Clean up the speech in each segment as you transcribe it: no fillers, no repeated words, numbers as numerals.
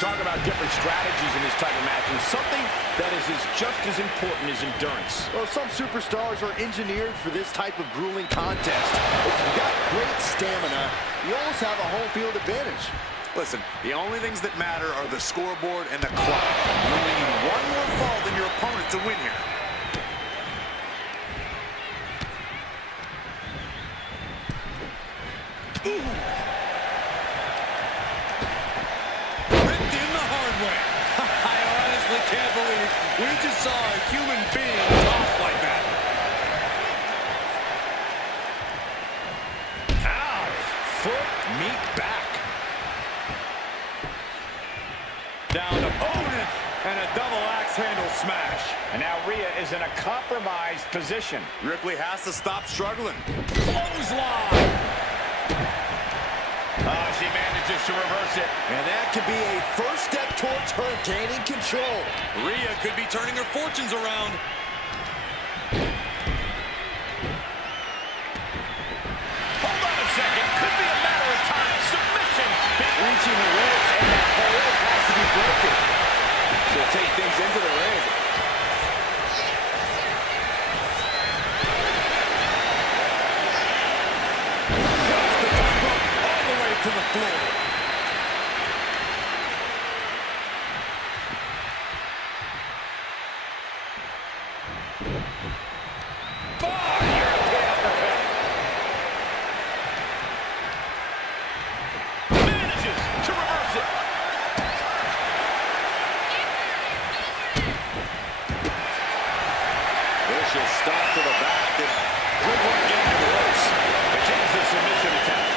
talk about different strategies in this type of match, and something that is just as important as endurance. Well, some superstars are engineered for this type of grueling contest. If you've got great stamina, you almost have a home field advantage. Listen, the only things that matter are the scoreboard and the clock. You only need one more fall than your opponent to win here. Ooh. Ripped in the hard way. I honestly can't believe we just saw a human being tossed like that. Ow! Foot meet back. Down opponent and a double axe handle smash. And now Rhea is in a compromised position. Ripley has to stop struggling. Clothesline. Oh, she manages to reverse it. And that could be a first step towards her gaining control. Rhea could be turning her fortunes around. Hold on a second. Could be a matter of time. Submission. Reaching the ropes, and that hold has to be broken. She'll take things into the ring. To the floor. Manages to reverse it. Vicious stop to the back. Good work getting the ropes. Begins the submission attempt.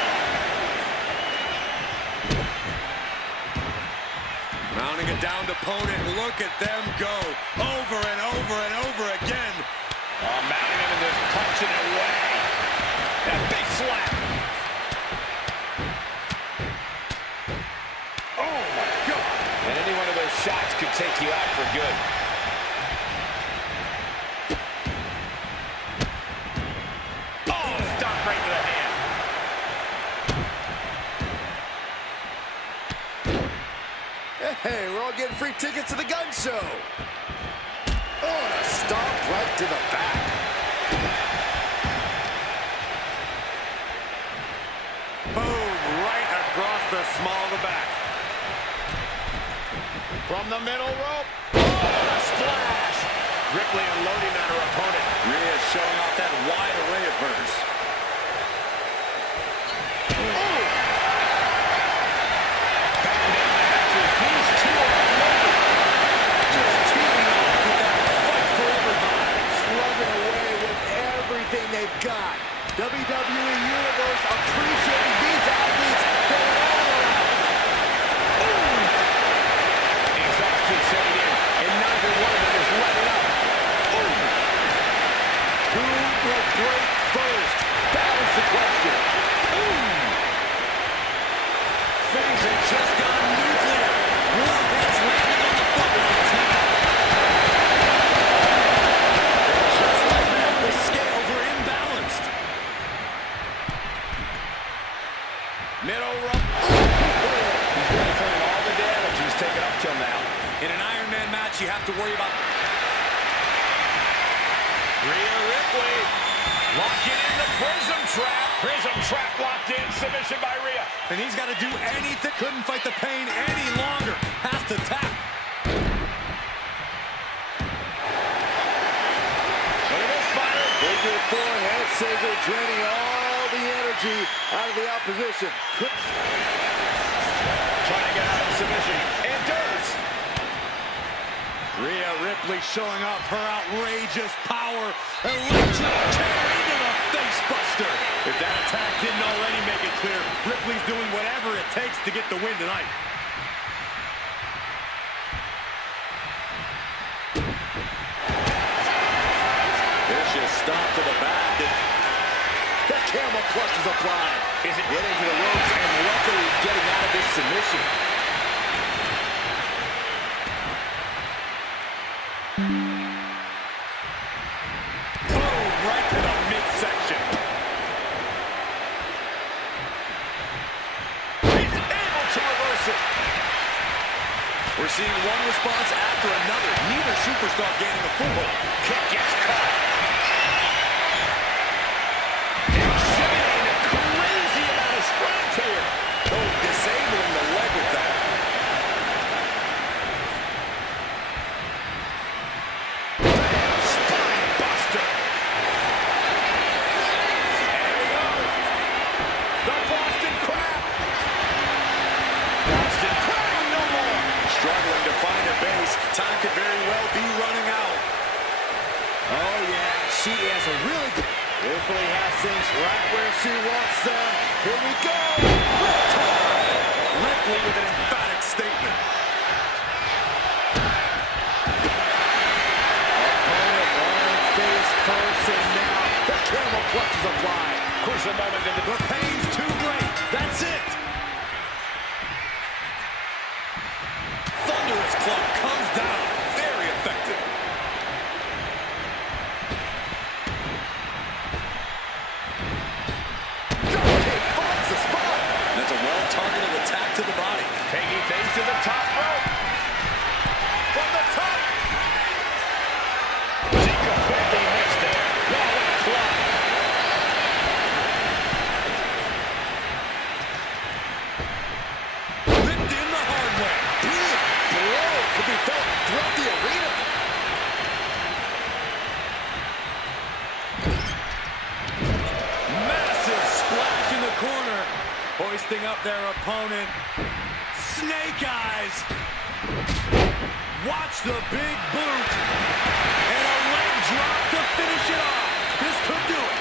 Mounting a downed opponent. Look at them go. Over and over and over again. Oh, mounting him and just punching it away. That big slap. Oh, my God. And any one of those shots could take you out for good. Oh, stop right to the hand. Hey, we're all getting free tickets to the gun show. Oh, and a stomp right to the back. Boom, right across the small of the back. From the middle rope. Oh, a splash. Ripley unloading on her opponent. Rhea showing off that wide array of hers. They've got WWE Universe appreciating these athletes going all around. Exhaustion setting in, and neither one of them is letting up. Who will break first? That is the question. Things have just gone nuclear. One hits landing on the footlights now. Just like that, the scales are imbalanced. Middle rope. He's referring all the damage he's taken up till now. In an Iron Man match, you have to worry about Rhea Ripley locking in the prism trap. Prism trap locked in. Submission by Rhea. and he's got to do anything. Couldn't fight the pain any longer. Has to tap. Look at this fighter. Bigger forehead scissor, draining all the energy out of the opposition. Trying to get out of submission. And does. Rhea Ripley showing off her outrageous power. Electric chair into the face buster. If that attack didn't already make it clear, Ripley's doing whatever it takes to get the win tonight. Vicious stop to the back. The camel clutch is applied. Is it getting to the ropes and luckily getting out of this submission? Boom, right to the midsection. He's able to reverse it. We're seeing one response after another. Neither superstar gaining a foothold. Kick gets caught. Exhibiting a crazy amount of strength here. Oh, disabling the leg with that. Spine buster. And here we go. The Boston Crab. Boston Crab, no more. Struggling to find a base. Time could very well be running out. Oh, yeah, she has a really good... Ripley has things right where she wants them. Here we go. Ripley with an emphatic statement. Opponent on face first, and now the camel clutch is applied. Crucial moment in The pain's too great. That's it. Thunderous club comes down. Very effective. Finds the spot. That's a well-targeted attack to the body. taking things to the top rope. From the top. She completely missed it. What a club. Ripped in the hard way. Big blow could be felt throughout the arena. Massive splash in the corner. Hoisting up their opponent. Snake eyes. Watch the big boot. And a leg drop to finish it off. This could do it.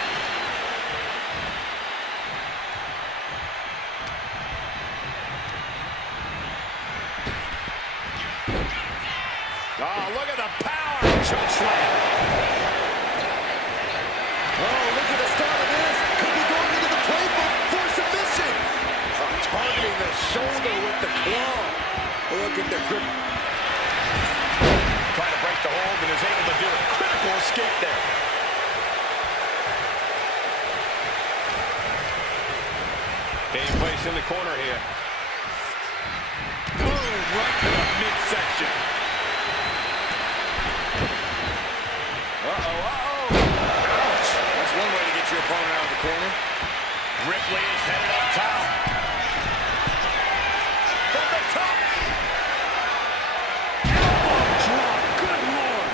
Oh, look at the power. Choke slam. Oh, look at the start of this. Could be going into the playbook for submission. Targeting the shoulder with the claw. Look at the grip. Trying to break the hold and is able to do a critical escape there. Being placed in the corner here. Boom, right to the midsection. Ouch. That's one way to get your opponent out of the corner. Ripley is headed up top. From the top. Elbow drop. Good Lord.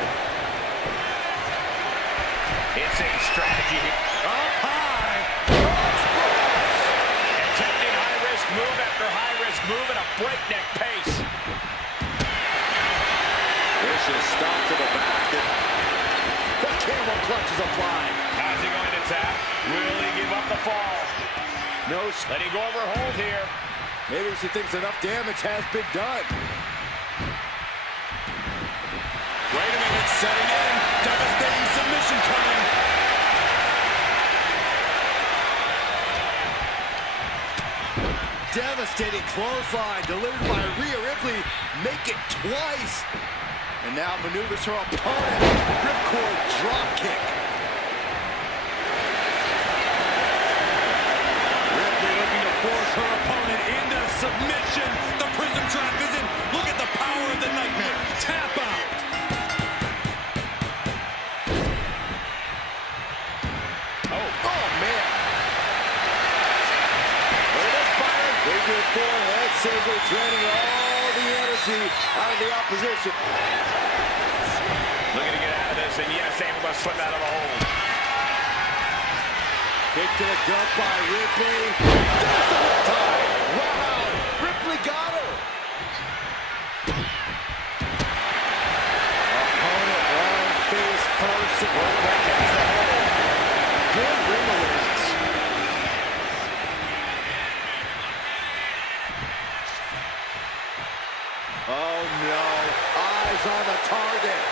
It's a strategy. Up high. Attempting high-risk move after high-risk move at a breakneck pace. Vicious stop to the back. The camel clutch is applied. How's he going to tap? Will he give up the fall? No, Letting go over hold here. maybe she thinks enough damage has been done. Wait a minute, setting in. Devastating submission coming. Devastating clothesline delivered by Rhea Ripley. Make it twice. And now maneuvers her opponent. Ripcord drop kick. Ripley looking to force her opponent into submission. The prism trap is in. Look at the power of the nightmare. Tap out. Oh, man. Look at this fire. Big forehead saber draining all the energy out of the opposition. Looking to get out of this, and yes, able to slip out of the hold. Kick to the gut by Ripley. There's the riptide. Wow. Ripley got her. Opponent on face first. Good ring awareness. Oh no. Eyes on the target.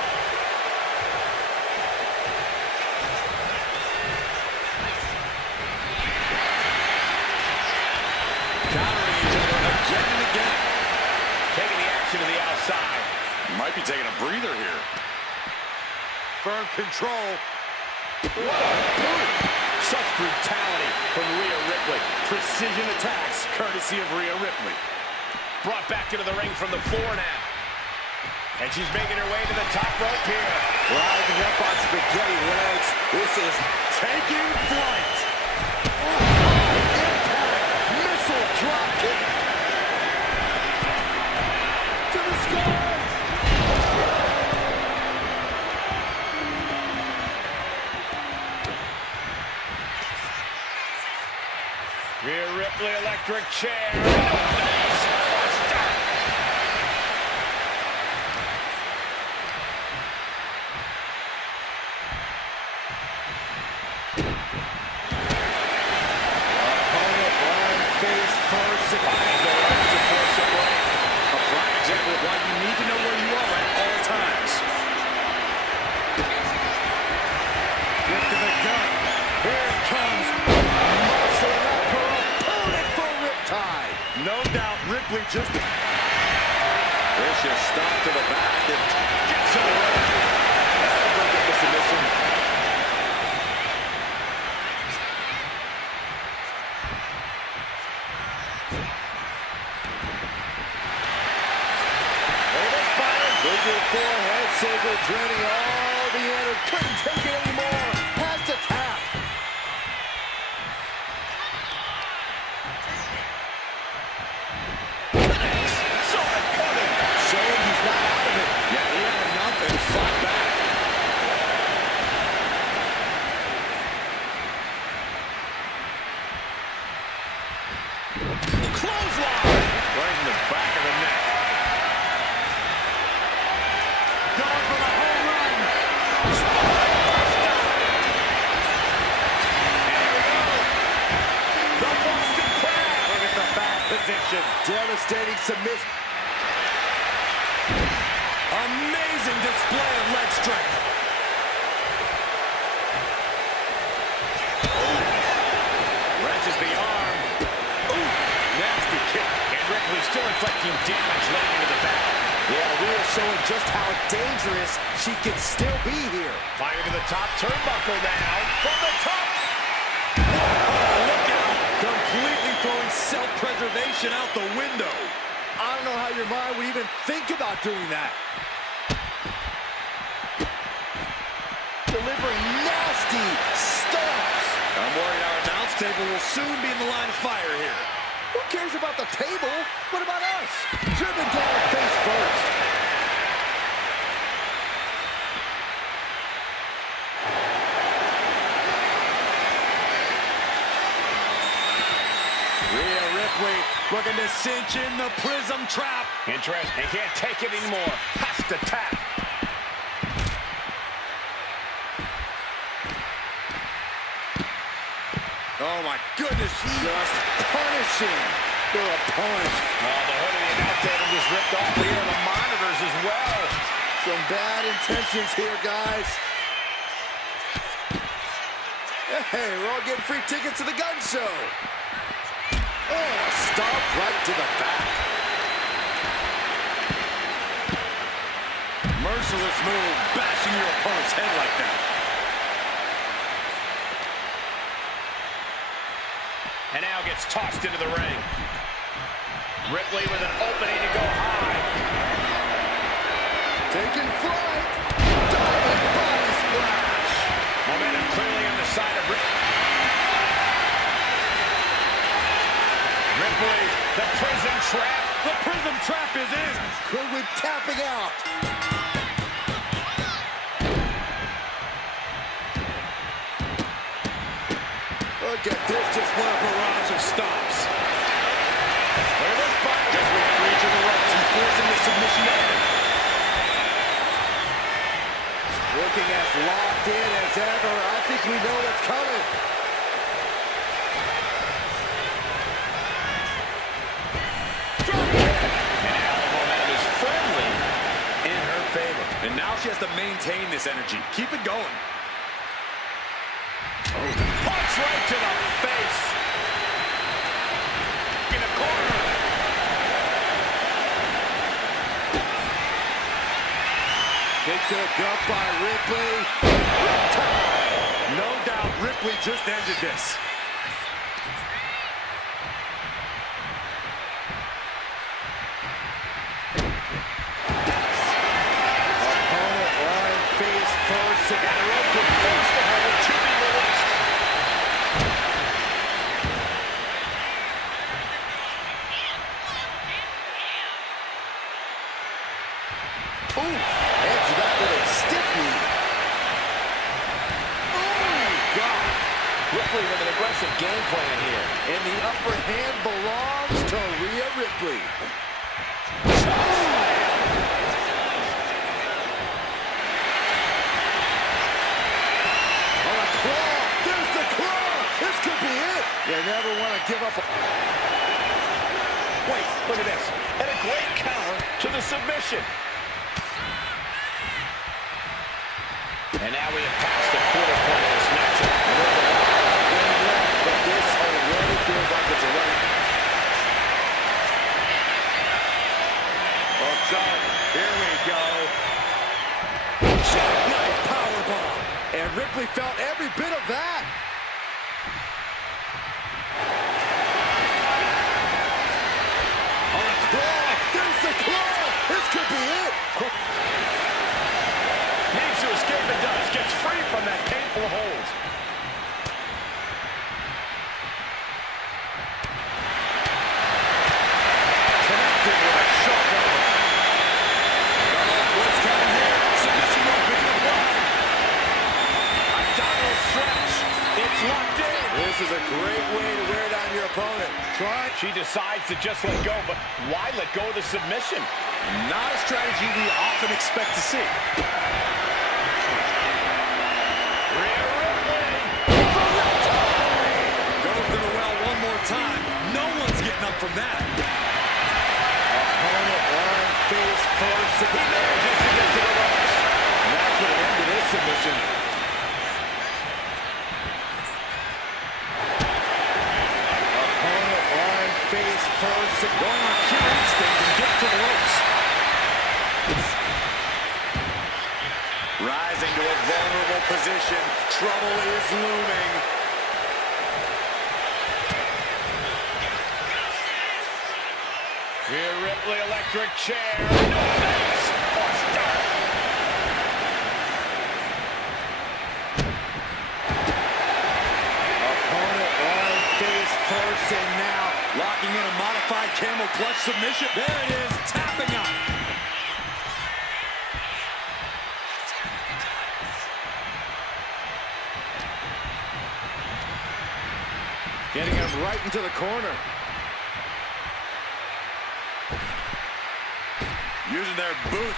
Countering each other again and again. Taking the action to the outside. Might be taking a breather here. Firm control. What a boot! Such brutality from Rhea Ripley. Precision attacks, courtesy of Rhea Ripley. Brought back into the ring from the floor now. And she's making her way to the top rope here. Rising up on spaghetti legs. This is Taking flight. impact. Missile drop kick. To the skies. Rhea Ripley, electric chair. Face buster. Opponent lying face first. A prime example of why you need to know where you are at all times. Get to the gut. Here it comes. Muscling up her opponent for riptide. No doubt Ripley just... Vicious stop to the back and Gets away. that'll break up the submission. Figure four head saber draining all the energy. Couldn't take it anymore. Has to tap. Saw it coming. Showing he's not out of it. Yeah, he had enough and fought back. Clothesline. Right in the back of the neck. Going for the home run. The Boston Crab. Look at the back position. Devastating submission. Amazing display of leg strength. Wrenches the arm. Ooh, nasty kick. And Ripley still inflicting damage laying into the back. Yeah, Rhea showing just how dangerous she can still be here. Fire to the top turnbuckle now. From the top. Oh, look out. Completely throwing self-preservation out the window. I don't know how your mind would even think about doing that. Delivering nasty stomps. I'm worried our announce table will soon be in the line of fire here. Who cares about the table? What about us? Driven down face first. Rhea Ripley looking to cinch in the prism trap. Interesting. He can't take it anymore. Has to tap. Oh my goodness. Just punishing their opponent. Oh, the hood of the announce table just ripped off here on the monitors as well. Some bad intentions here, guys. Hey, we're all getting free tickets to the gun show. Oh, a stomp right to the back. Merciless move, bashing your opponent's head like that. And now gets tossed into the ring. Ripley with an opening to go high. Taking flight. Diving body splash. Momentum clearly on the side of Ripley. Ripley, the prison trap. The prism trap is in. Quickly tapping out. Look at this, just What a barrage of stops. Look at this fight. Just within reach of the ropes and forcing the submission to end. looking as locked in as ever. I think we know what's coming. And now she has to maintain this energy. Keep it going. Punch right to the face. In the corner. Kick to the gut by Ripley. No doubt Ripley just ended this. first. And the rope will force the hold to be released. Ooh, edge that with a stiff knee. Oh, God. Ripley with an aggressive game plan here. And the upper hand belongs to Rhea Ripley. On a claw. There's the claw. This could be it. You never want to give up. Wait, look at this. And a great counter to the submission. And now we have passed the quarter point of this matchup. But this already feels like it's a run. Oh, God. Here we go. Jackknife powerbomb. And Ripley felt every bit of that. On a claw. There's the claw. This could be it. Needs to escape and does. Gets free from that painful hold. Connected with a sharp elbow. What's coming here? Submission move being applied. Abdominal stretch. It's locked in. This is a great way to wear down your opponent. Try. She decides to just let go, but why let go of the submission? Not a strategy we often expect to see. Rhea Ripley. Goes to the well one more time. No one's getting up from that. Opponent lying face first. He manages to get to the ropes. And that could have ended this submission. Opponent lying face first. Going on pure instinct and get to the ropes. Rising to a vulnerable position. Trouble is looming. Rhea Ripley, electric chair. No thanks. Or start. Opponent lying face first, and now Locking in a modified camel clutch submission. There it is, tapping out. getting him right into the corner. Using their boot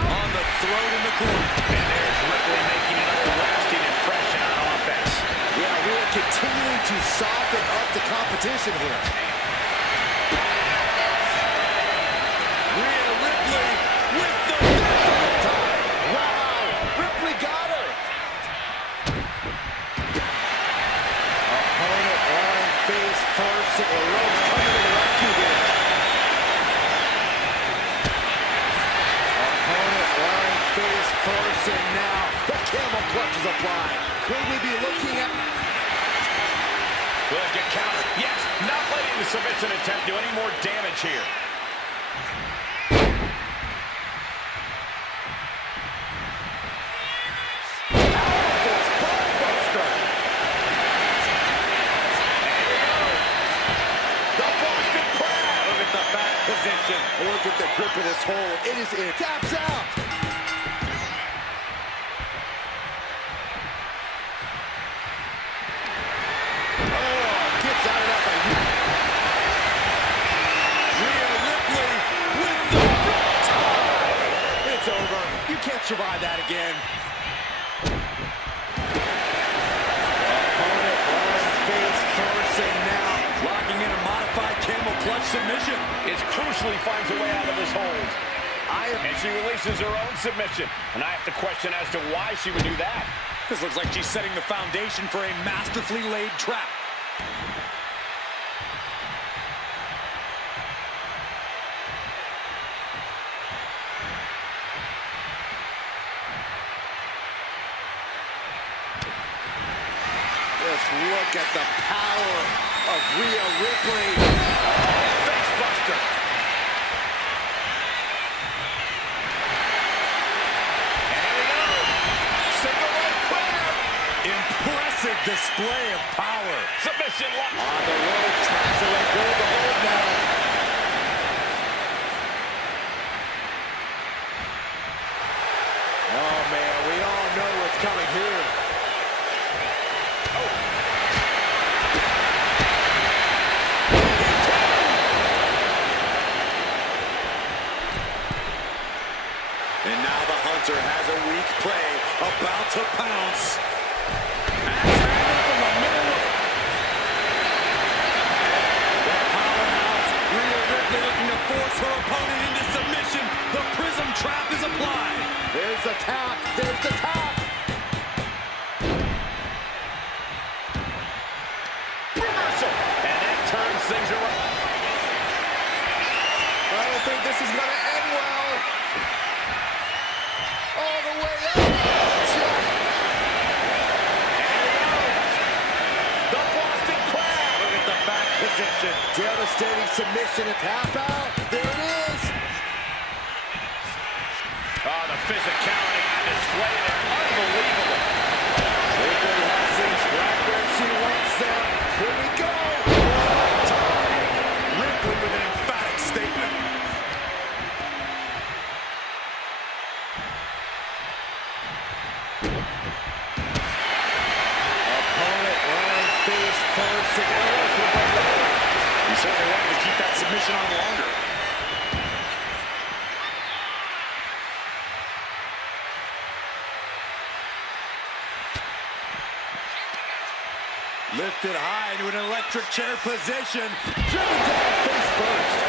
on the throat in the corner. And there's Ripley making another lasting impression on offense. Yeah, we are continuing to soften up the competition here. Rhea Ripley with the Time. Wow! Ripley got her! Opponent lying face first, and the ropes coming to the rescue here. Opponent lying face first, and now the camel clutch is applied. Could we be looking at... Will it get countered? Yes, not letting the submission attempt do any more damage here. Position. Look at the grip of this hold. It is in. Taps out. Oh, gets out of that by you. Rhea Ripley with the riptide. It's over. You can't survive that again. Opponent on face first, and now Locking in a modified camel clutch submission. Is crucially finds a way out of this hold. And she releases her own submission. And I have to question as to why she would do that. This looks like she's setting the foundation for a masterfully laid trap. just look at the power of Rhea Ripley. Face buster. display of power. Submission lock. On the ropes, has to let go of the hold now. Oh, man, we all know what's coming here. And now the Hunter has a weak prey about to pounce. Axe handle from the middle of the powerhouse. Rhea Ripley looking to force her opponent into submission. The prism trap is applied. There's the tap. There's the tap. Reversal. And that turns things around. I don't think this is going to end well. All the way up. Shot. The Boston Crab. Look at the back position. Devastating submission and tap out. There it is. Oh, the physicality on display there. Unbelievable. Ripley has things right where she wants them. Here we go. Ripley with an emphatic statement. Opponent running face first. He certainly wanted to keep that submission on longer. Lifted high into an electric chair position. Driven down face first.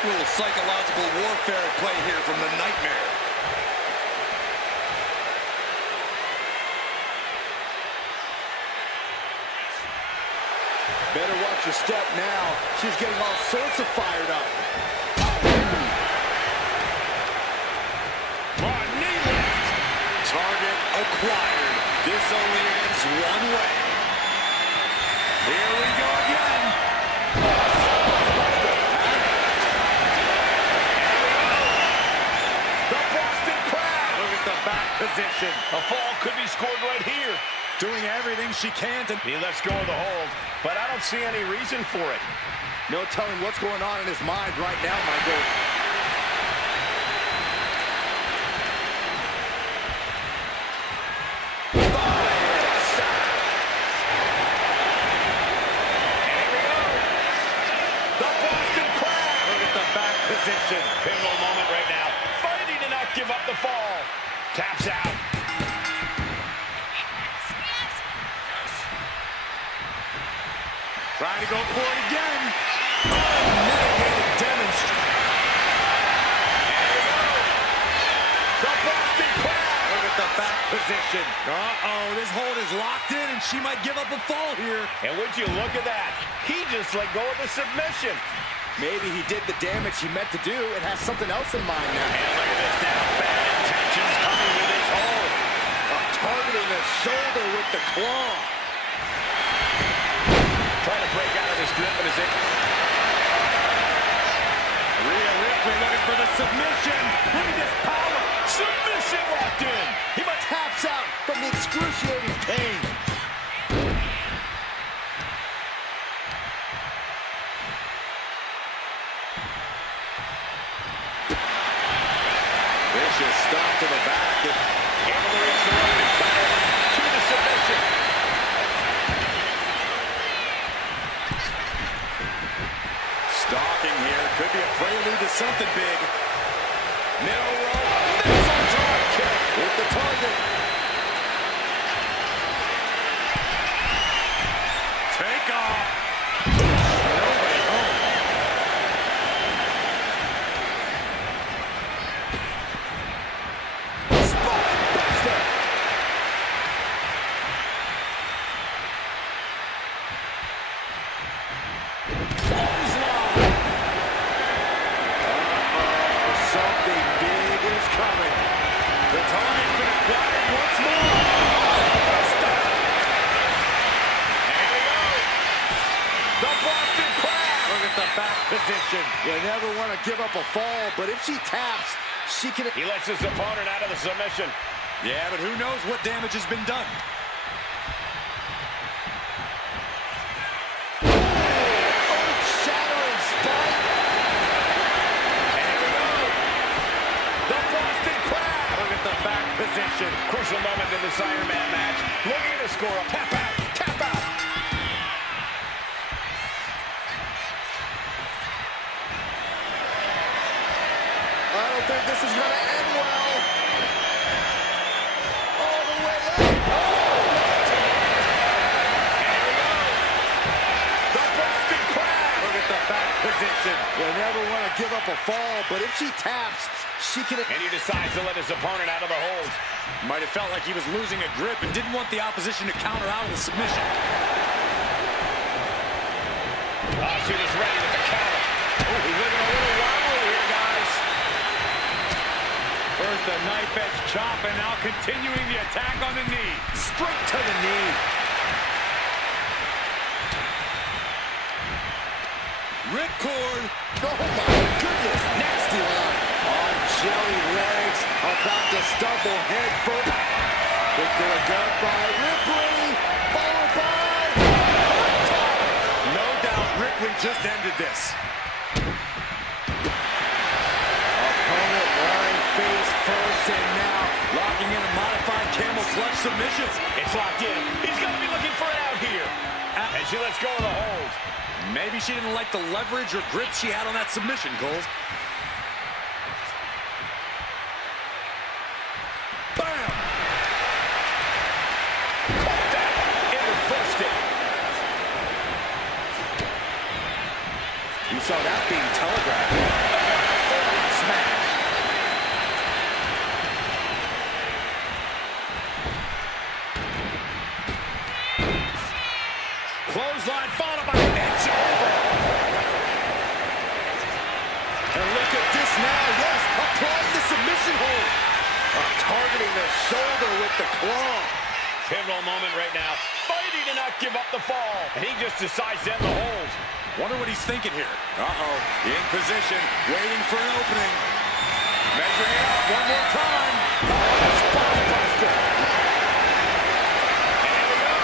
A little psychological warfare at play here from the Nightmare. Better watch your step now. She's getting all sorts of fired up. Knee lift. Target acquired. This only ends one way. Here we go again. The Boston Crab. Look at the back position. A fall could be scored right here. Doing everything she can to... He lets go of the hold, but I don't see any reason for it. No telling what's going on in his mind right now, Michael. The Boston Crab. Look at the back position. Pivotal moment right now. Fighting to not give up the fall. Taps out. Trying to go for it again. Unmitigated demonstration. The Boston Crab. Look at the back position. Uh-oh, this hold is locked in, and she might give up a fall here. And would you look at that? He just let go of the submission. Maybe he did the damage he meant to do and has something else in mind now. And look at this now. Bad intentions coming with his hold. Targeting the shoulder with the claw. Trying to break out of his grip and his ankle. Rhea Ripley looking for the submission. Look at this power. Submission locked in. He taps out from the excruciating pain. Vicious stop to the back. Able to reach the ring and counter to the submission. Stalking here. Could be a prelude to something big. Middle rope. Missile drop kick. With the target You never want to give up a fall, but if she taps, she can... He lets his opponent out of the submission. Yeah, but who knows what damage has been done. Earth-shattering spike. And here we go. The Boston Crab. Look at the back position. Crucial moment in this Iron Man match. Looking to score a tap out. Tap out. I don't think this is going to end well. All the way up. And here we go. The Boston Crab. Look at the back position. You never want to give up a fall, but if she taps, she can... And he decides to let his opponent out of the hold. Might have felt like he was losing a grip and didn't want the opposition to counter out of the submission. She was ready with the counter. Oh, he's looking a little wobbly here, guys. First a knife edge chop and now continuing the attack on the knee. Straight to the knee. Ripcord. Oh my goodness, nasty line. On jelly legs, about to stumble head first. Look to the gut by Ripley, followed by... No doubt Ripley just ended this. Opponent lying face first, and now Locking in a modified camel clutch submission. It's locked in. He's going to be looking for it out here. And she lets go of the hold. Maybe she didn't like the leverage or grip she had on that submission, Cole. Bam! Caught that and reversed it. you saw that being telegraphed. Smash. Clothesline followed by it's over. And look at this now, yes, applying the submission hold. Targeting the shoulder with the claw. Pivotal moment right now. Fighting to not give up the fall. And he just decides to end the hold. Wonder what he's thinking here. Uh-oh. In position, waiting for an opening. Measuring it up one more time. Spinebuster. And here we go.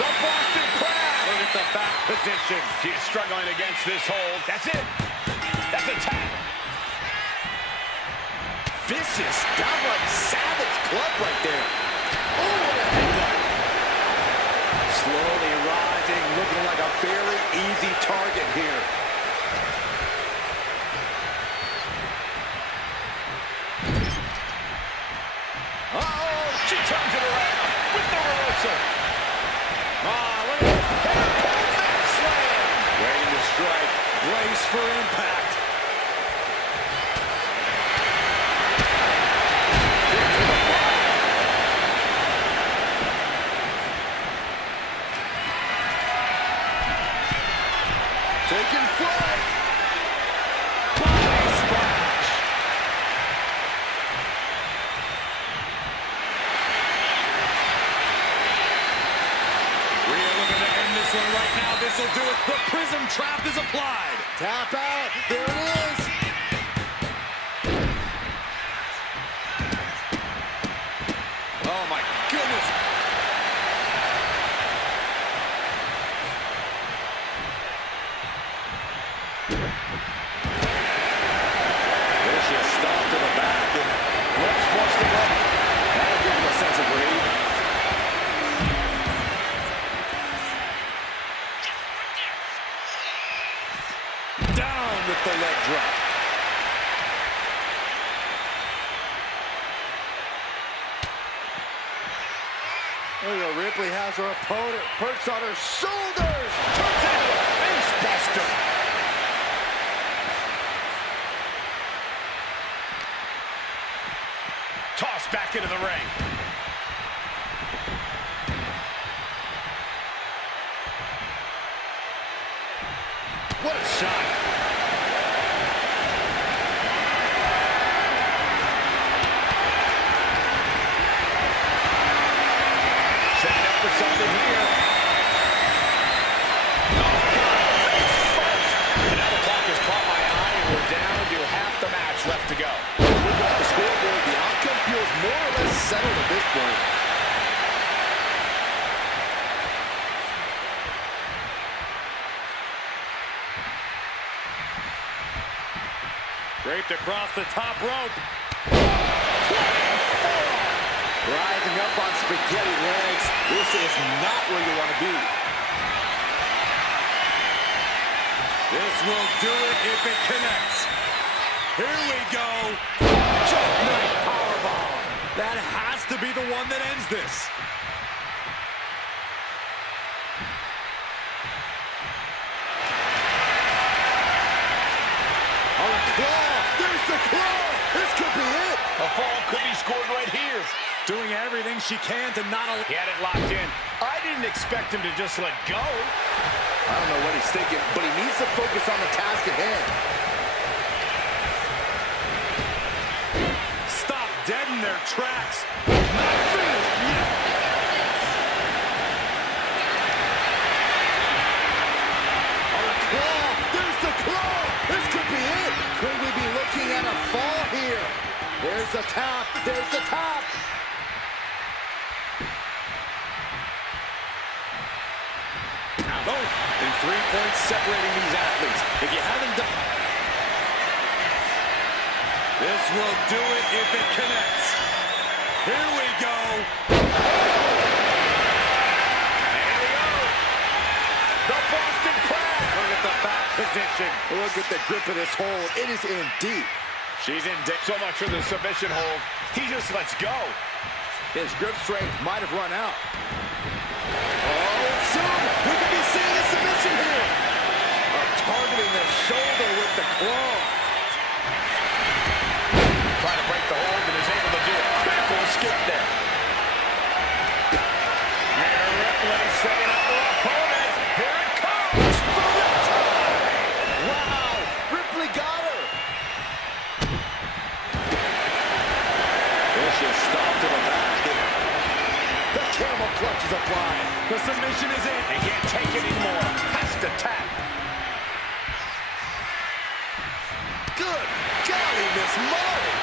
The Boston Crab. Look at the back position. She's struggling against this hold. That's it. That's a tap. Vicious, downright savage club right there. Oh, what a headbutt. Slowly rising, looking like a very easy target here. Uh-oh, she turns it around with the reversal. Look at this. Slam. Waiting to strike. Brace for impact. Taking flight. Body splash. Rhea looking to end this one right now. This will do it. The prism trap is applied. Tap out. There it is. Oh, my goodness. Vicious stomp to the back and let's force the button. That'll give him a sense of relief. Down with the leg drop. Look at Ripley has her opponent perched on her shoulders. Turns it into a face buster. Tossed back into the ring. What a shot. Setting up for something here. Oh, God, face first. And now the clock is this point. Draped across the top rope. Rising up on spaghetti legs. This is not where you want to be. This will do it if it connects. Here we go. Jackknife powerbomb. That has to be the one that ends this. On a claw. There's the claw. This could be it. A fall could be scored right here. Doing everything she can to not allow. He had it locked in. I didn't expect him to just let go. I don't know what he's thinking, but he needs to focus on the task at hand. Stop dead in their tracks. Not finished yet. On a claw. There's the claw. This could be it. Could we be looking at a fall here? There's the top. There's the top. Oh, and 3 points separating these athletes. If you haven't done... This will do it if it connects. Here we go. And here we go. The Boston Crab. Look at the back position. Look at the grip of this hold. It is in deep. She's in so much for the submission hold. He just lets go. His grip strength might have run out. Oh, soon we could be seeing a submission here. Targeting the shoulder with the claw. Trying to break the hold and is able to do a critical escape there. Rhea Ripley setting up her opponent. Here it comes. Wow, Ripley got her. Vicious stop to the back. The camel clutch is applied. The submission is in. He can't take it anymore. Has to tap. Good golly, Miss Molly.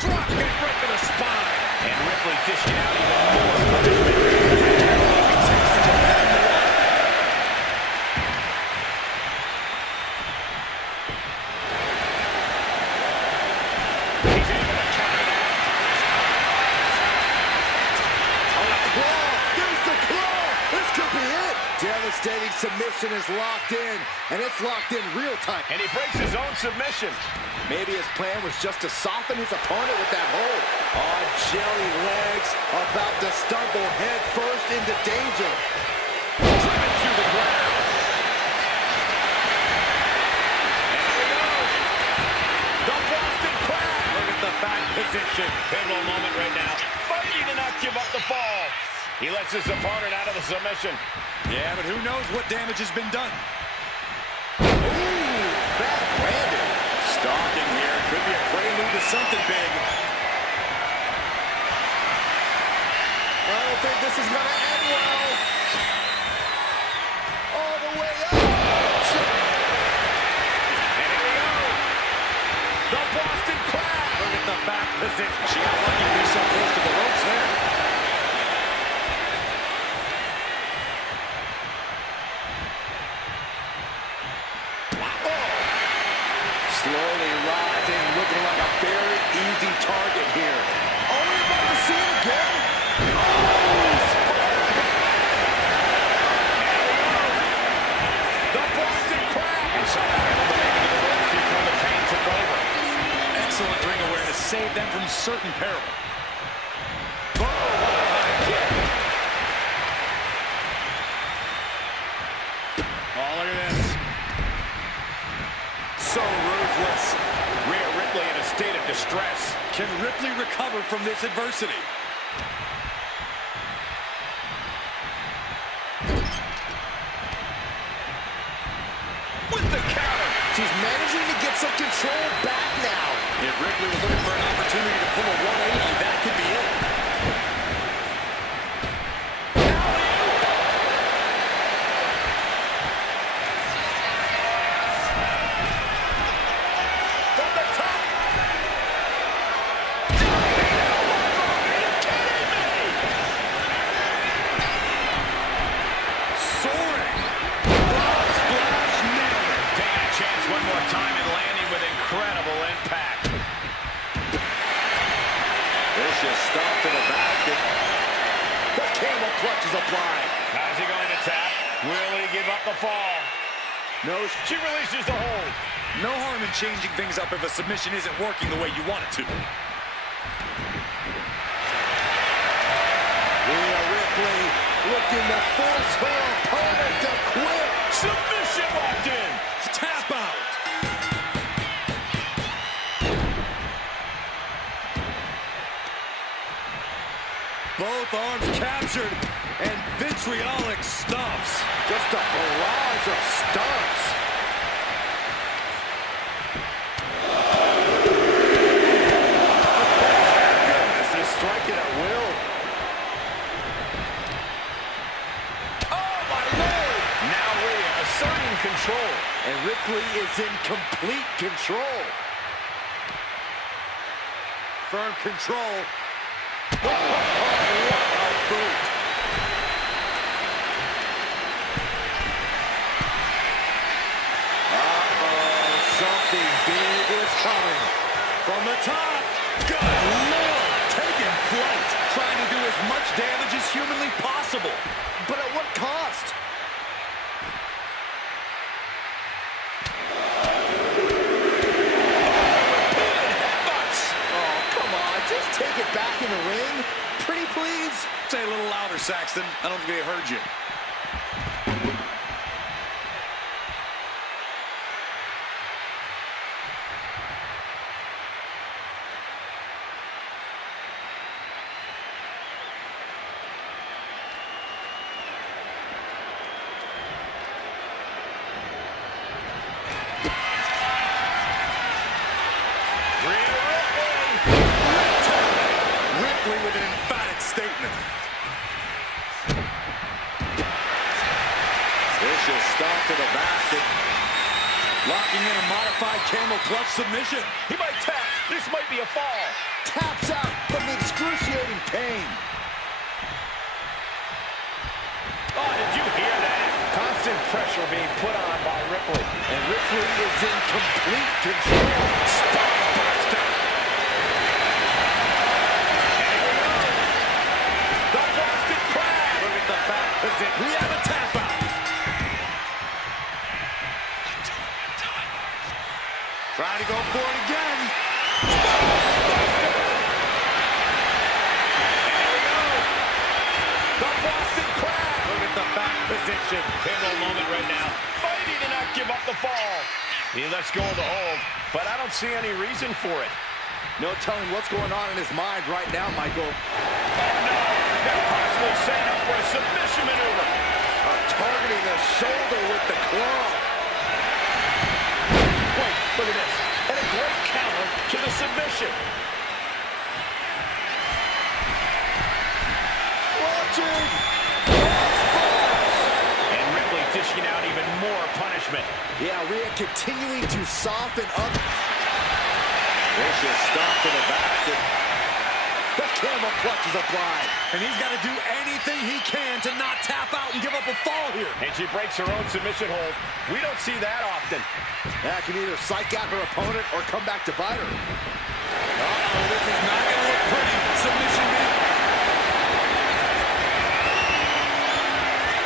Drop kick right to the spine. And Ripley dishing out even more punishment. He takes to the head and the leg. He's able to counter that. On a claw. There's the claw. This could be it. Devastating submission is locked in, and it's locked in real time. And he breaks his own submission. Maybe his plan was just to soften his opponent with that hold. On jelly legs, about to stumble head first into danger. Driven through the ground. And here we go. The Boston Crab. Look at the back position. Pivotal moment right now. Fighting to not give up the fall. He lets his opponent out of the submission. Yeah, but who knows what damage has been done. Ooh, backhanded. Stalking here. Could be a prelude to something big. I don't think this is going to end well. All the way up. And here we go. The Boston Crab. Look at the back position. She got lucky to be so close to the ropes there. Slowly rising, looking like a very easy target here. Are we about to see it again? The Boston Crab. And somehow able to make it to the ropes before the pain took over. Excellent ring awareness. Saved them from certain peril. Oh, what a high kick. Oh, look at this. So ruthless. Rhea Ripley in a state of distress. Can Ripley recover from this adversity? With the counter. She's managing managing to get some control back now. If Ripley was looking for an opportunity to pull a 180, that could be it. From the top. Are you kidding me? Soaring. Frog splash, nailed it. Taking a chance one more time and landing with incredible impact. Vicious stop to the back. The camel clutch is applied. How's he going to tap? Will he give up the fall? No, She releases the hold. No harm in changing things up if a submission isn't working the way you want it to. Rhea Ripley looking to force her opponent to quit. Submission locked in. Tap out. Both arms captured, and vitriolic stomps. Just a barrage of stomps. Goodness, he's striking at will. Oh, my Lord. Now Rhea asserting control. And Ripley is in complete control. Firm control. Oh, what a boot. Something big is coming. From the top. Good Lord. Taking flight. Trying to do as much damage as humanly possible. But at what cost? Oh, come on. Just take it back in the ring. Pretty please. Say a little louder, Saxton. I don't think they heard you. Ripley with an emphatic statement. Vicious stop to the back. Locking in a modified camel clutch submission. He might tap. This might be a fall. Taps out from the excruciating pain. Oh, did you hear that? Constant pressure being put on by Ripley. And Ripley is in complete control. Spine buster. The Boston Crab. Look at the back position. We have a tap out. Trying to go for it again. The Boston Crab. Look at the back position. Pivotal moment right now. Fighting to not give up the fall. He lets go of the hold, but I don't see any reason for it. No telling what's going on in his mind right now, Michael. Oh, no. They're possibly setting up for a submission maneuver. Targeting the shoulder with the claw. Wait, look at this. And a great counter to the submission. Watching. And Ripley dishing out even more punishment. Yeah, Rhea continuing to soften up. Vicious stop to the back. The camel clutch is applied. And he's got to do anything he can to not tap out and give up a fall here. And she breaks her own submission hold. We don't see that often. That can either psych out her opponent or come back to bite her. Uh-oh, this is not going to look pretty. Submission being...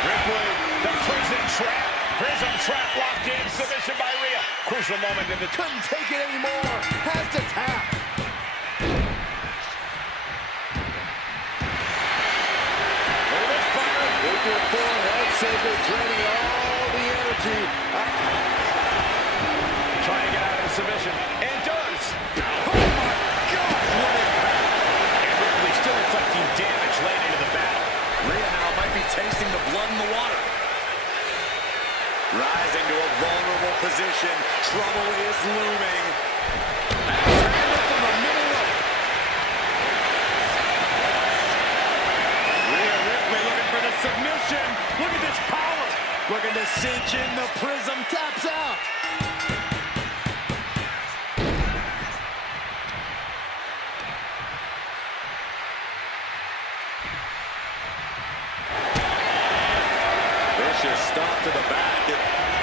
Ripley, the prison trap. Prison trap locked in. Submission by Rhea. Crucial moment in the... Couldn't take it anymore. Has to tap. With your forehead saber draining all the energy. Trying to get out of the submission. And does. Oh, my God! What impact! And Ripley still inflicting damage late into the battle. Rhea now might be tasting the blood in the water. Rising to a vulnerable position. Trouble is looming. Axe handle from the middle rope. Rhea Ripley looking for the submission. Look at this power. Looking to cinch in the Prism. Taps out. Vicious stop to the back. It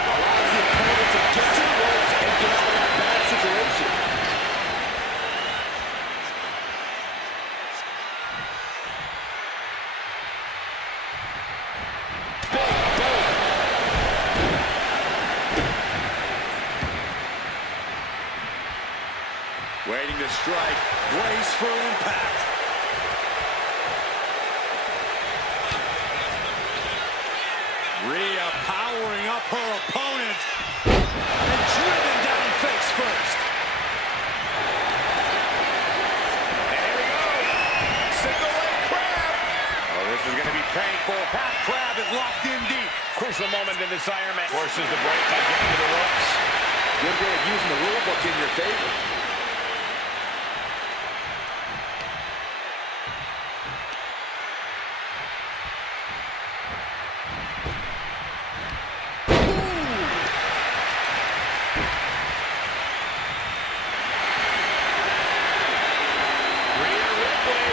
Allows the opponent to get to the ropes and get out of that bad situation. waiting to strike. Brace for impact. Rhea powering up her opponent and driven down face first. And here we go. Single leg crab. Oh, this is going to be painful. Half crab is locked in deep. Crucial moment in this Iron Man. Forces the break by getting to the ropes. Good way of using the rule book in your favor. Rhea Ripley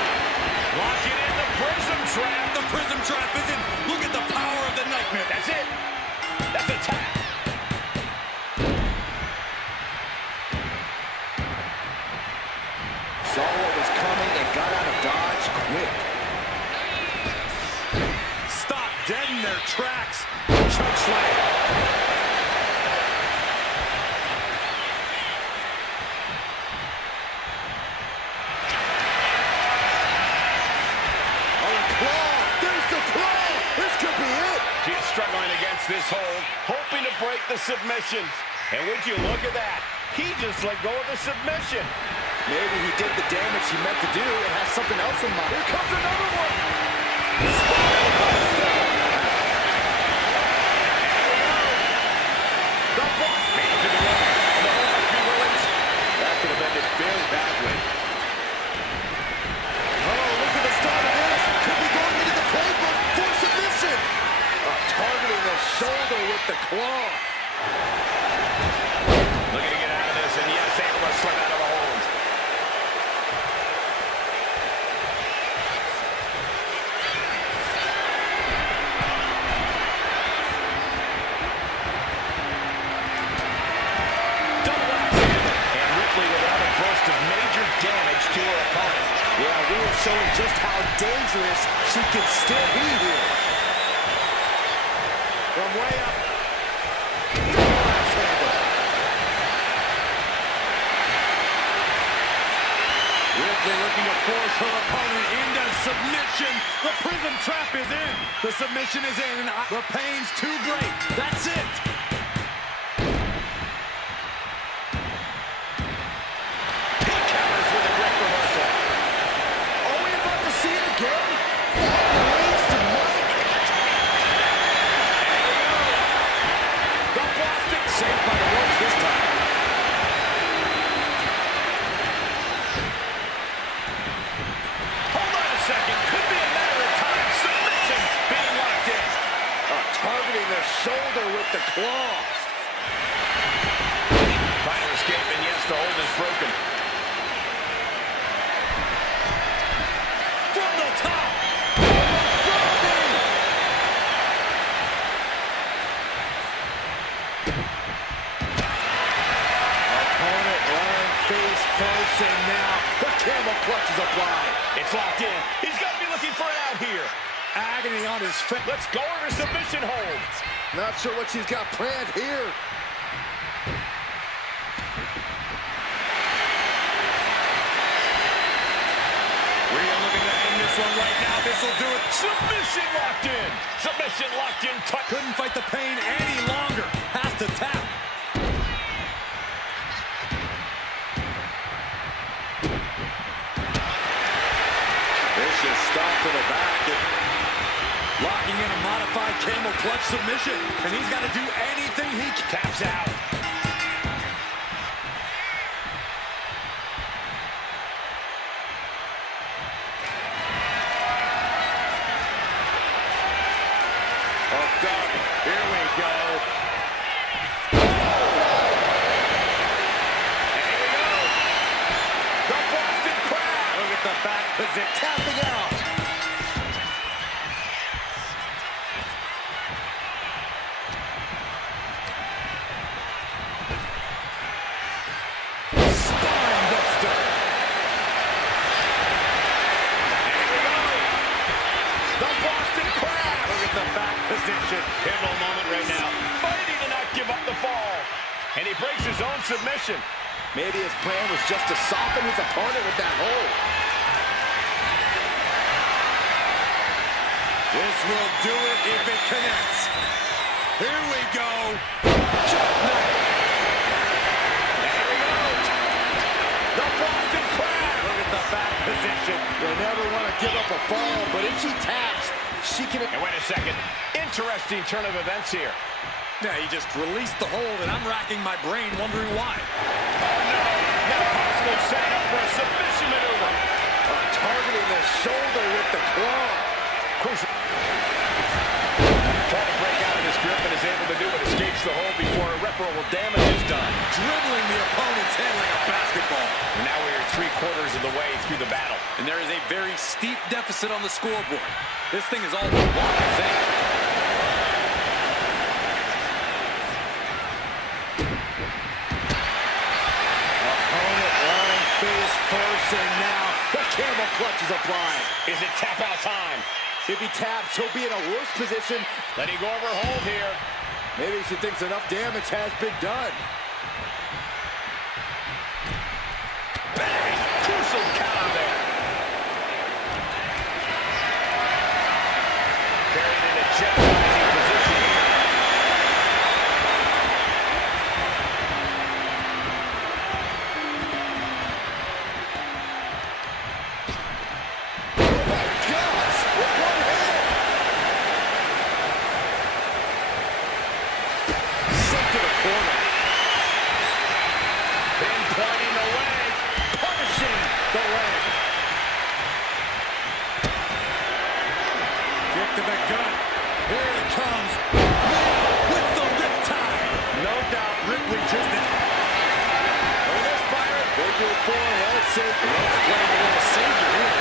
locking in the Prism Trap. The Prism Trap is in. Look at the power of the Nightmare. That's it. That's a tap. Saw what was coming and got out of dodge quick. Stop dead in their tracks. Choke slam. There's the claw! This could be it! She is struggling against this hold, hoping to break the submission. And would you look at that? He just let go of the submission. Maybe he did the damage he meant to do and has something else in mind. Here comes another one. The boss Man to the ring, and the hold must be released. That could have ended very badly. Oh, look at the start of this. Could be going into the playbook for submission. Targeting the shoulder with the claw. Looking to get out of this, and yes, able to slip out of the hold. Double axe handle. And Ripley without a burst of major damage to her opponent. Yeah, we are showing just how dangerous she can still be here. From way up. Double axe handle. Ripley looking to force her opponent into submission. The Prism Trap is in. The submission is in. The pain's too great. That's it. He counters with a great reversal. Are we about to see it again? That leads to Mike. The Boston Saved by the ropes this time. Hold on a second. Could be a matter of time. Submission being locked in. Targeting the shoulder with the claw. Trying to escape, and yes, the hold is broken. From the top. Opponent lying face first, and now the camel clutch is applied. It's locked in. He's got to be looking for an out here. Agony on his face. Let's go over submission hold. Not sure what she's got planned here. Rhea looking to end this one right now. This will do it. Submission locked in. Submission locked in. Couldn't fight the pain any longer. Has to tap. Vicious stop to the back. Locking in a modified camel clutch submission. And he's got to do anything he can. Taps out. position. Pivotal moment right now. Fighting to not give up the fall. And he breaks his own submission. Maybe his plan was just to soften his opponent with that hold. This will do it if it connects. Here we go. Jackknife. There he goes. The Boston Crab. Look at the back position. You'll never want to give up a fall, but if she taps, she can... And wait a second. Interesting turn of events here. Yeah, he just released the hold, and I'm racking my brain wondering why. Oh, no. Now possibly setting up for a submission maneuver. Targeting the shoulder with the claw. Crucial. Trying to break out of his grip and is able to do it. Escapes the hold before irreparable damage is done. Dribbling the opponent's head like a basketball. And now we are 3/4 of the way through the battle. And there is a very steep deficit on the scoreboard. This thing is all but won, I think. Opponent lying face first, and now the camel clutch is applied. Is it tap out time? If he taps, he'll be in a worse position. Letting go of her hold here. Maybe she thinks enough damage has been done. Bang! Crucial counter there. Carried in a jeopardizing position here. Oh my gosh! With one hand! Sent to the corner. Pinpointing the leg. Punishing the leg. Kick to the gut. Here it comes. With the riptide. No doubt Ripley just did. Look at this fire. Figure four, head savior. Let's play a little savior here.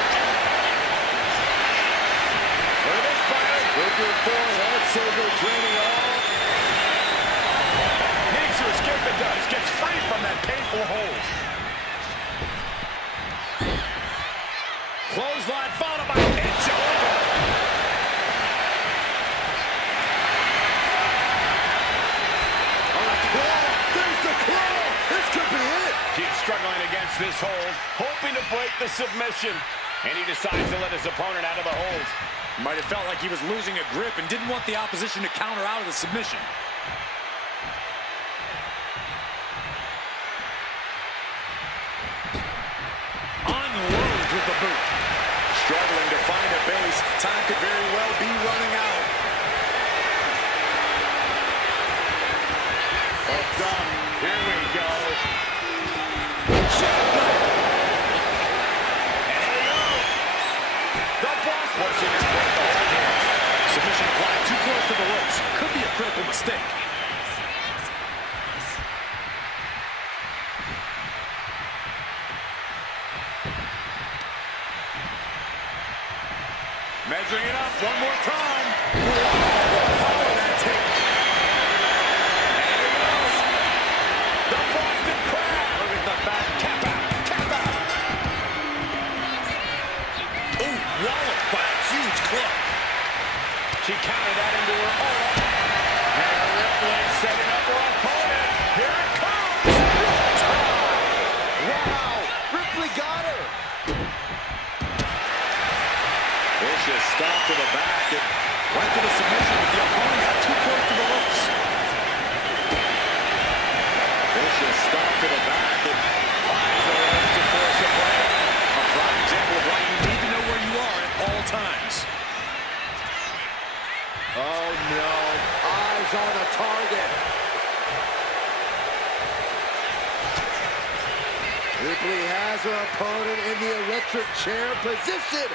Look at this fire. Figure four, head savior, draining all. Needs to escape and does. Gets free from that painful hold. Clothesline followed by it's over. On a claw. There's the claw. This could be it. He's struggling against this hold, hoping to break the submission. And he decides to let his opponent out of the hold. Might have felt like he was losing a grip and didn't want the opposition to counter out of the submission. Unloads with the boot. Struggling to find a base. Time could very well be running out. Up top. Here we go. And here we go. The boss pushing his way the hold here. Submission applied too close to the ropes. Could be a critical mistake. Measuring it up one more time. Power that take. And here goes. The Boston Crab. Look at the back. Tap out. Tap out. Ooh, walloped by a huge club. She countered that into her own. And Ripley setting up her opponent. Here it comes. Wow. Ripley got her. Vicious stop to the back. And Went to the submission, but the opponent got too close to the ropes. vicious stop to the back. And Finds the ropes to force a break. A prime example of why you need to know where you are at all times. Oh no. Eyes on the target. Ripley has her opponent in the electric chair position.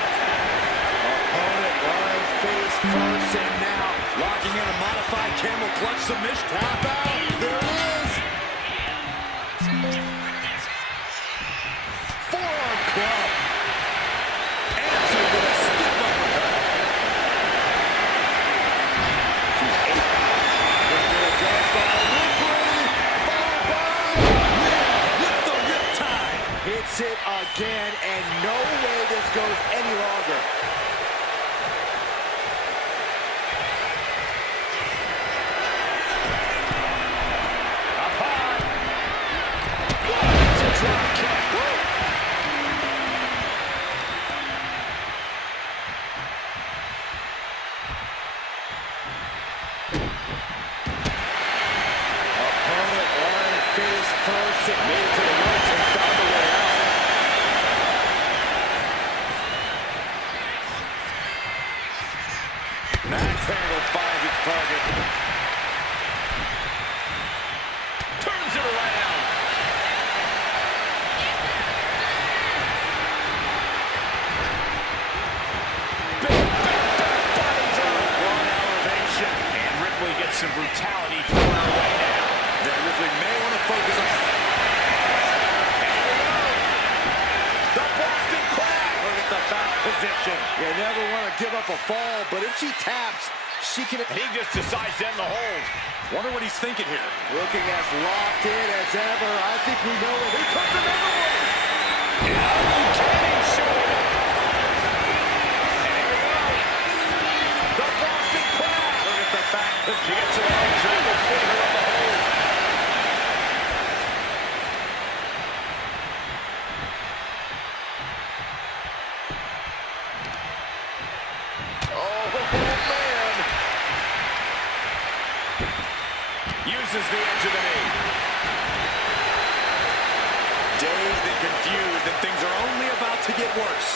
Opponent lying face first, and now Locking in a modified camel clutch submission. tap out. There it is. Forearm club. Answer with a stiff uppercut. Ripley, followed by With the riptide. hits Takes it again, and no way this goes any longer. Up high. It's a drop kick. Opponent lying face first. It made it to the ropes and found a way out. Axe handle finds its target. Turns it around. Big body drop. One elevation. And Ripley gets some brutality thrown her way now. Then Ripley may want to focus on... And here we go. The Boston Crab. Look at the back position. You never want to give up a fall, but if she taps, she can... He just decides to end the hold. Wonder what he's thinking here. Looking as locked in as ever. I think we know it. Here comes another one. Uncanny showing up. And here we go. The Boston Crab. Look at the back. She gets her own triple finger on the hold. Oh, man. Uses the edge of the knee. Dazed and confused, and things are only about to get worse.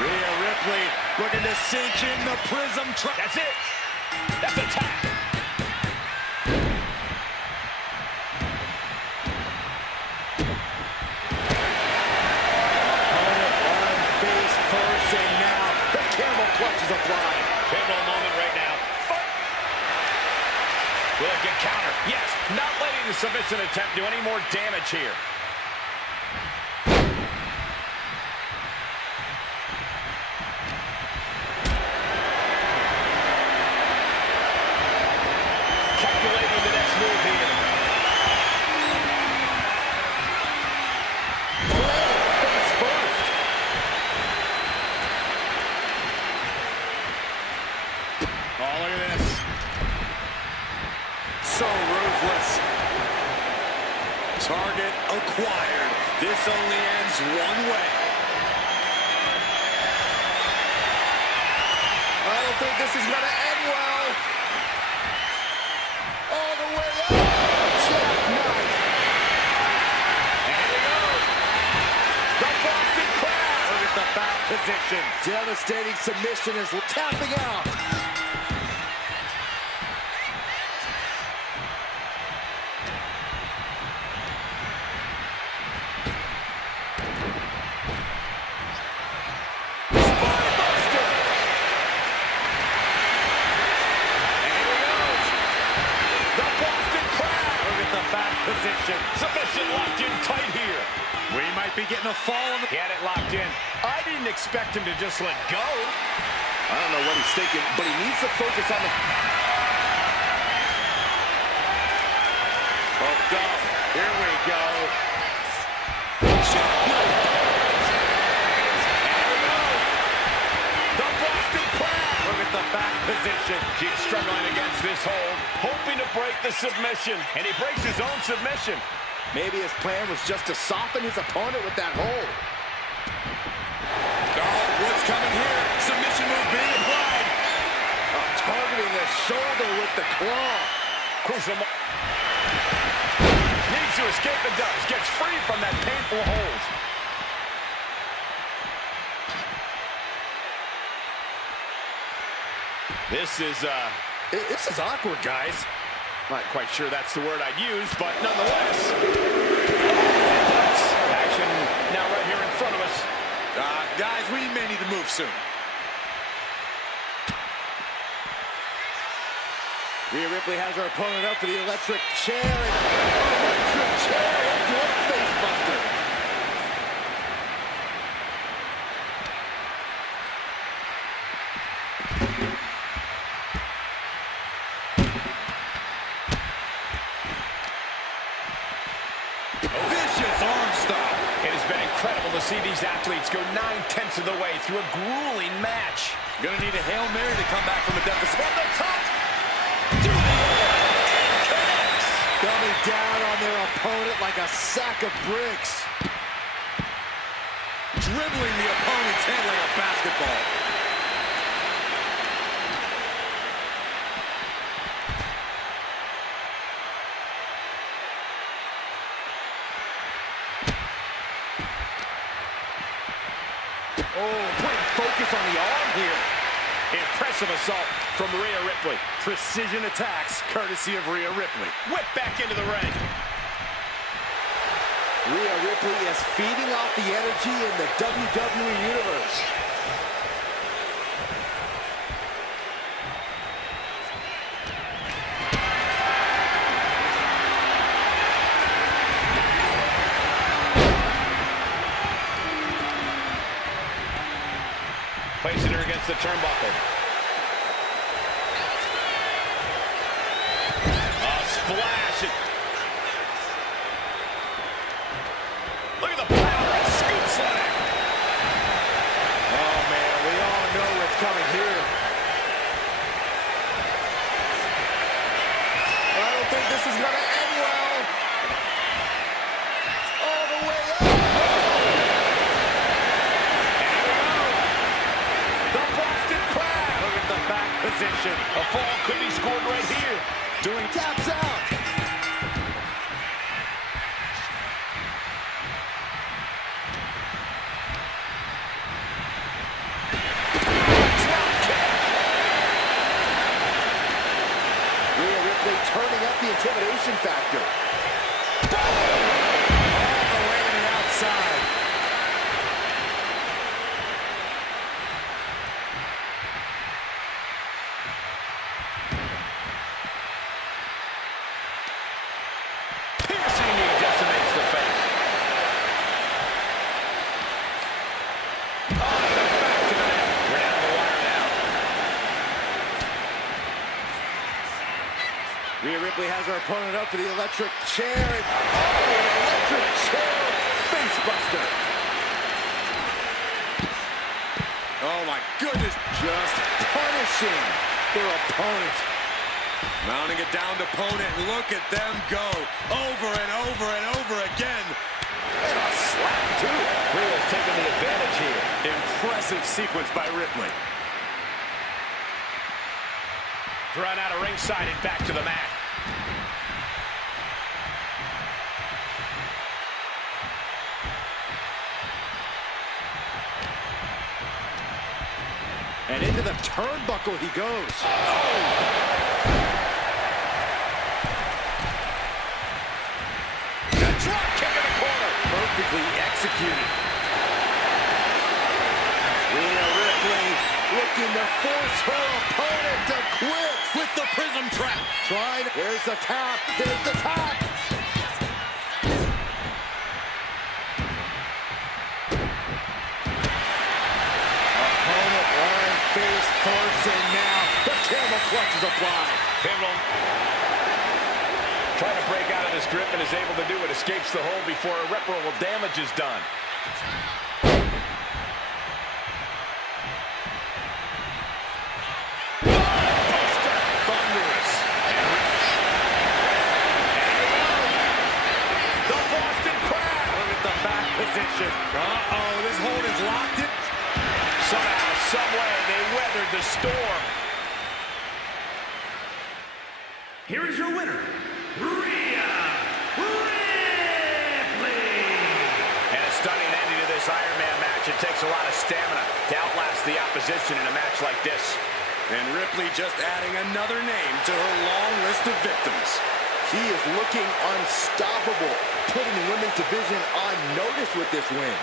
Rhea Ripley looking to sink in the prism trap. That's it. That's a tap. Opponent lying face first, and now the camel clutch is applied. Pivotal moment right now. Will it get counter? Yes. Not letting the submission attempt do any more damage here. Calculating the next move here. Face first. Oh, look at this. So ruthless. Target acquired. This only ends one way. I don't think this is going to end well. All the way up. Jackknife. And here we go. The Boston Crab. Look at the back position. Devastating submission is tapping out. Spinebuster. And here he goes. The Boston Crab. Look at the back position. Submission locked in tight here. We might be getting a fall on the... He had it locked in. I didn't expect him to just let go. I don't know what he's thinking, but he needs to focus on the... Hooked up. Here we go. The Boston Crab. Look at the back position. She's struggling against this hold, hoping to break the submission. And he breaks his own submission. Maybe his plan was just to soften his opponent with that hold. Oh, what's coming here? Submission move being applied. Targeting the shoulder with the claw. Crucial. Needs to escape and does. Gets free from that painful hold. This is awkward, guys. Not quite sure that's the word I'd use, but nonetheless. Action now right here in front of us. Guys, we may need to move soon. Rhea Ripley has her opponent up for the electric chair. Electric chair. Great face buster. has been incredible to see these athletes go 9/10 of the way through a grueling match. Gonna need a Hail Mary to come back from a deficit. From the top. Coming down on their opponent like a sack of bricks. Dribbling the opponent's head like a basketball. Oh, great focus on the arm here. Impressive assault from Rhea Ripley. Precision attacks, courtesy of Rhea Ripley. Whip back into the ring. Rhea Ripley is feeding off the energy in the WWE Universe. Placing her against the turnbuckle. A splash. Look at the power and scoop slam. Oh, man, we all know what's coming here. I don't think this is going to end well. All the way up. The Boston Crab. Look at the back position. A fall could be scored right here. Doing taps out. Rhea Ripley turning up the intimidation factor. All the way to the outside. Piercing knee decimates the face. Oh, back to the net. We're down the wire now. Rhea Ripley has her opponent up for the electric chair. And, oh, an electric chair face buster. Oh my goodness. Just punishing their opponent. Mounting it down to opponent. Look at them go. Over and over and over again. And a slap, too. Rhea's taking the advantage here. Impressive sequence by Ripley. Run out of ringside and back to the mat. And into the turnbuckle he goes. The drop kick in the corner. Perfectly executed. Rhea Ripley looking to force her opponent to quit. With the prism trap. Trying. There's the tap. There's the tap. Opponent lying face first, and now the camel clutch is applied. Pivotal. Trying to break out of this grip and is able to do it. Escapes the hold before irreparable damage is done. Thunderous. The Boston Crab. Look at the back position. Uh-oh, this hold is locked in. Somehow, someway, they weathered the storm. Here is your winner, Rhea Ripley. And a stunning ending to this Iron Man match. It takes a lot of stamina to outlast the opposition in a match like this. And Ripley just adding another name to her long list of victims. She is looking unstoppable, putting the women's division on notice with this win.